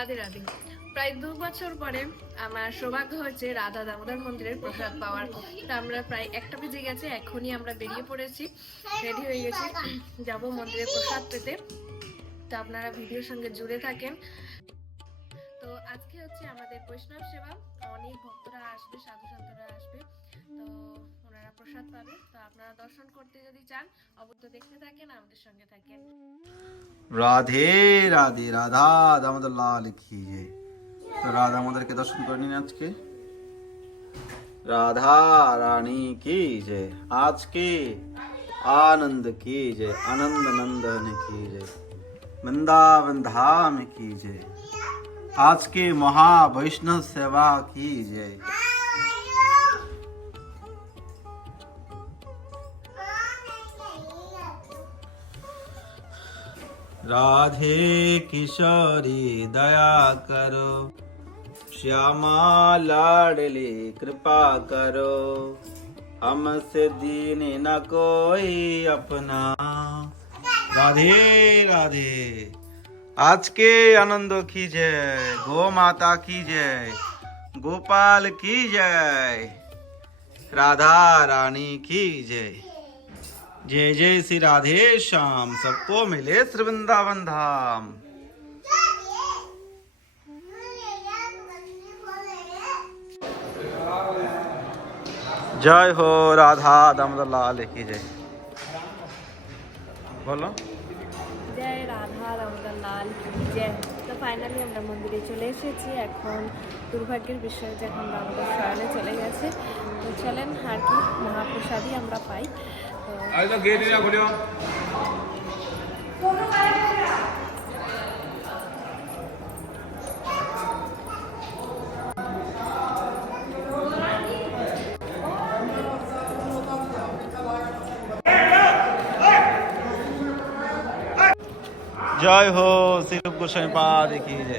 রাধে রাধে। প্রায় দু বছর পরে আমার সৌভাগ্য হয়েছে রাধা দামোদর মন্দিরের প্রসাদ পাওয়ার। তো আমরা প্রায় একটা বেজে গেছে, এখনই আমরা বেরিয়ে পড়েছি। রেডি হয়ে গেছি, যাব মন্দিরের প্রসাদ পেতে। তো আপনারা ভিডিওর সঙ্গে জুড়ে থাকেন। তো আজকে হচ্ছে আমাদের বৈষ্ণব সেবা। অনেক ভক্তরা আসবে সাধু সন্তরা আসবে। প্রসাদ পাবে তো আপনারা দর্শন করতে যদি চান অবশ্যই দেখতে থাকেন আমাদের সঙ্গে থাকেন রাধে রাধে রাধা দামোদর লাল কি জয় তো রাধা আমাদেরকে দর্শন করে নিন আজকে রাধা রানী की जय आज के आनंद की जय आनंद नंदन की जय वृंदावन धाम की जय आज के महा वैष्णव सेवा की जय राधे किशोरी, दया करो। श्यामा लाडली, कृपा करो। हमसे दीन न कोई अपना। राधे राधे। आज के आनंदो की जय, गो माता की जय, गोपाल की जय, राधा रानी की जय। जय जय श्री राधे श्याम सबको मिले श्री वृंदावन धाम जय हो राधा दामोदर लाल की जय বলো জয় রাধা রমজান লাল কি জয় তো ফাইনালি আমরা মন্দিরে চলে এসেছি এখন দুর্ভাগ্যের বিষয় যে এখন আমাদের শয়নে চলে গেছে তো চলেন আর কি মহাপ্রসাদই আমরা পাই তো গেট না। খুলিও জয় হো শ্রীরূপ গোস্বামী পা দেখি জয়।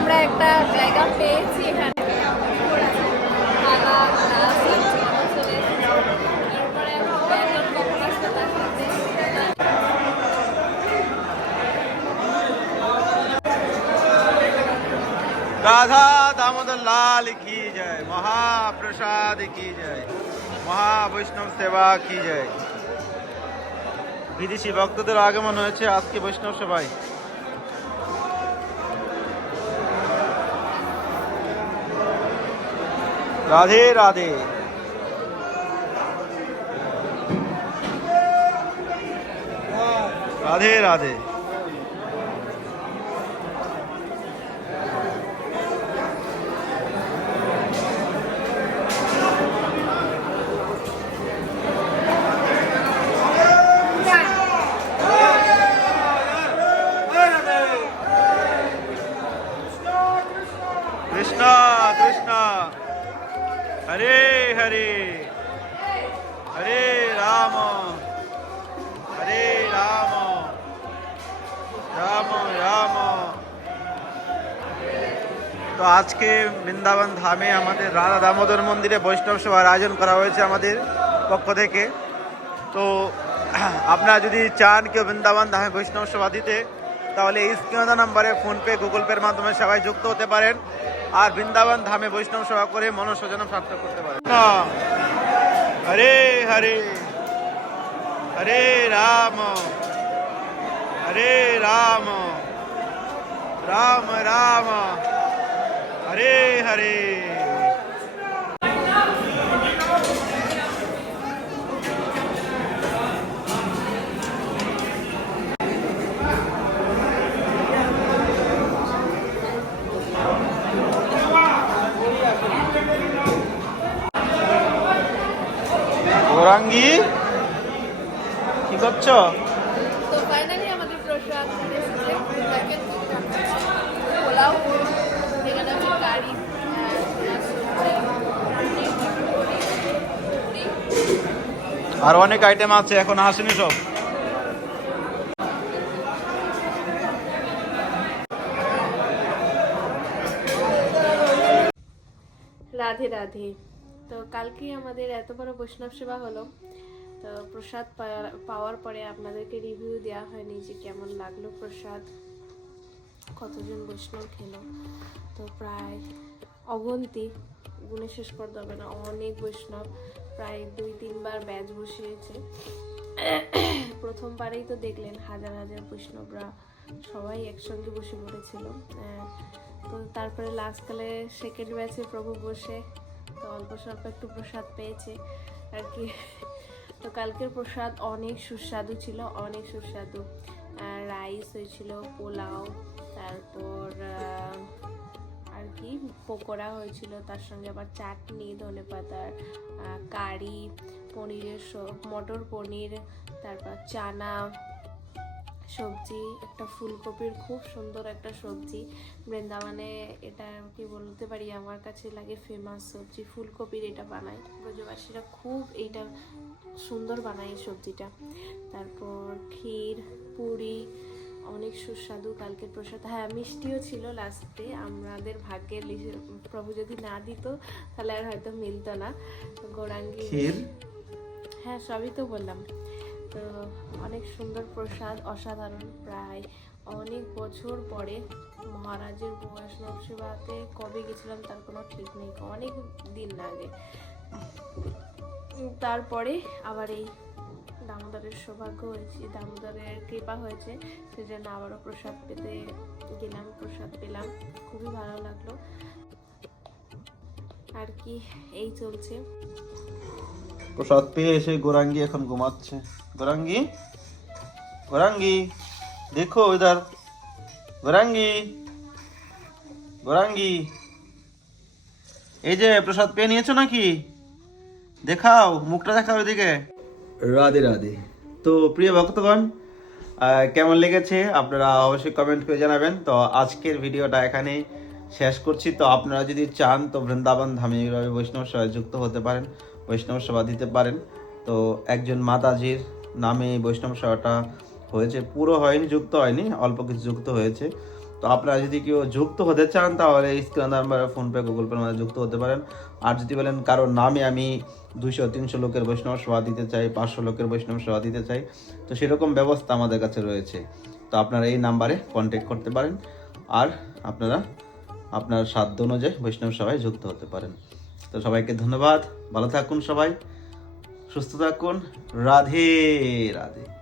আমরা একটা জায়গা পেয়েছি এখানে। রাধা দামোদর লাল কি যায় মহাপ্রসাদ কি যায় মহাবৈষ্ণব সেবা কি যায় বিদেশি ভক্তদের আগমন হয়েছে আজকে বৈষ্ণব সেবায় রাধে রাধে। রাধে রাধে। আজকে বৃন্দাবন ধামে আমাদের রাধা দামোদর মন্দিরে বৈষ্ণব সভার আয়োজন করা হয়েছে আমাদের পক্ষ থেকে। তো, আপনারা যদি চান কেউ বৃন্দাবন ধামে বৈষ্ণব সভা দিতে, তাহলে এই স্ক্রিন নাম্বারে ফোনপে, গুগল পের মাধ্যমে সবাই যুক্ত হতে পারেন আর বৃন্দাবন ধামে বৈষ্ণব সভা করে মনস্বজন প্রাপ্ত করতে পারেন। হরে হরে হরে রাম হরে রাম রাম রাম। হরে হরে গৌরাঙ্গি কি করছ তো ফাইনালি আমাদের প্রসাদ চলে এসেছে Second পোলাও এখানে আছে কারি আর অনেক আইটেম আছে, এখন আসেনি সব। রাধে রাধে। তো কালকে আমাদের এত বড় বৈষ্ণব সেবা হলো। তো প্রসাদ পাওয়ার- পরে আপনাদেরকে রিভিউ দেওয়া হয়নি যে কেমন লাগল প্রসাদ। কতজন বৈষ্ণব খেলো। তো প্রায় অগন্তি, গুণে শেষ করতে হবে না, অনেক বৈষ্ণব। প্রায় দুই, তিনবার ব্যাচ বসিয়েছে। প্রথমবারেই তো দেখলেন হাজার হাজার বৈষ্ণবরা সবাই একসঙ্গে বসে পড়েছিল। তো তারপরে লাস্টকালে সেকেন্ড ব্যাচে প্রভু বসে, তো অল্প স্বল্প একটু প্রসাদ পেয়েছে আর কি। তো কালকের প্রসাদ অনেক সুস্বাদু ছিল, অনেক সুস্বাদু। রাইস হয়েছিল, পোলাও, তারপর আর কি পকোড়া হয়েছিল, তার সঙ্গে আবার চাটনি, ধনে পাতার কারি, পনিরের মটর পনির, তারপর চানা, সবজি, একটা ফুলকপির খুব সুন্দর একটা সবজি। বৃন্দাবনে এটা কি বলতে পারি, আমার কাছে লাগে ফেমাস সবজি, ফুলকপির এটা বানায় ব্রজবাসীরা খুব এইটা সুন্দর বানায় এই সবজিটা। তারপর ক্ষীর, পুরি অনেক সুস্বাদু কালকের প্রসাদ। হ্যাঁ মিষ্টিও ছিল লাস্টে আমাদের ভাগ্যের লিচু- প্রভু যদি না দিত তাহলে আর হয়তো মিলতো না। ক্ষীর? হ্যাঁ সবই তো বললাম। তো অনেক সুন্দর প্রসাদ অসাধারণ প্রায়। অনেক বছর পরে মহারাজের বৈষ্ণব সেবাতে কবে গেছিলাম তার কোনো ঠিক নেই। অনেক দিন আগে। তারপরে আবার এই দামোদরের সৌভাগ্য হয়েছে, দামোদরের কৃপা হয়েছে, সেজন্য আবারও প্রসাদ পেতে গেলাম, প্রসাদ পেলাম। খুবই ভালো লাগল। আর কি, এই চলছে। প্রসাদ পেয়ে এসে গোরাঙ্গি এখন ঘুমাচ্ছে। গোরাঙ্গি? গোরাঙ্গি? দেখো ইধার গোরাঙ্গি? গোরাঙ্গি? এই যে প্রসাদ পেয়ে নিয়েছো নাকি? দেখাও, মুখটা দেখাও এদিকে। রাধে রাধে। তো প্রিয় ভক্তগণ কেমন লেগেছে? আপনারা অবশ্যই কমেন্ট করে জানাবেন। তো আজকের ভিডিওটা এখানে শেষ করছি। তো আপনারা যদি চান, তো বৃন্দাবন ধামে এইভাবে বৈষ্ণব সভায় যুক্ত হতে পারেন, বৈষ্ণব সভা দিতে পারেন। তো একজন মাতাজির নামে বৈষ্ণব সভাটা হয়েছে। পুরো হয়নি, যুক্ত হয়নি, অল্প কিছু যুক্ত হয়েছে। তো আপনারা যদি কেউ যুক্ত হতে চান, তাহলে স্ক্রিন নাম্বারে ফোনপে, গুগল পের মধ্যে যুক্ত হতে পারেন। আর যদি বলেন কারোর নামে আমি দুইশো, তিনশো লোকের বৈষ্ণব সেবা দিতে চাই, পাঁচশো লোকের বৈষ্ণব সেবা দিতে চাই, তো সেরকম ব্যবস্থা আমাদের কাছে রয়েছে। তো আপনারা এই নাম্বারে কন্ট্যাক্ট করতে পারেন। আর আপনারা আপনার সাধ্য অনুযায়ী বৈষ্ণব সভায় যুক্ত হতে পারেন। তো সবাইকে ধন্যবাদ। ভালো থাকুন সবাই। সুস্থ থাকুন। রাধে রাধে।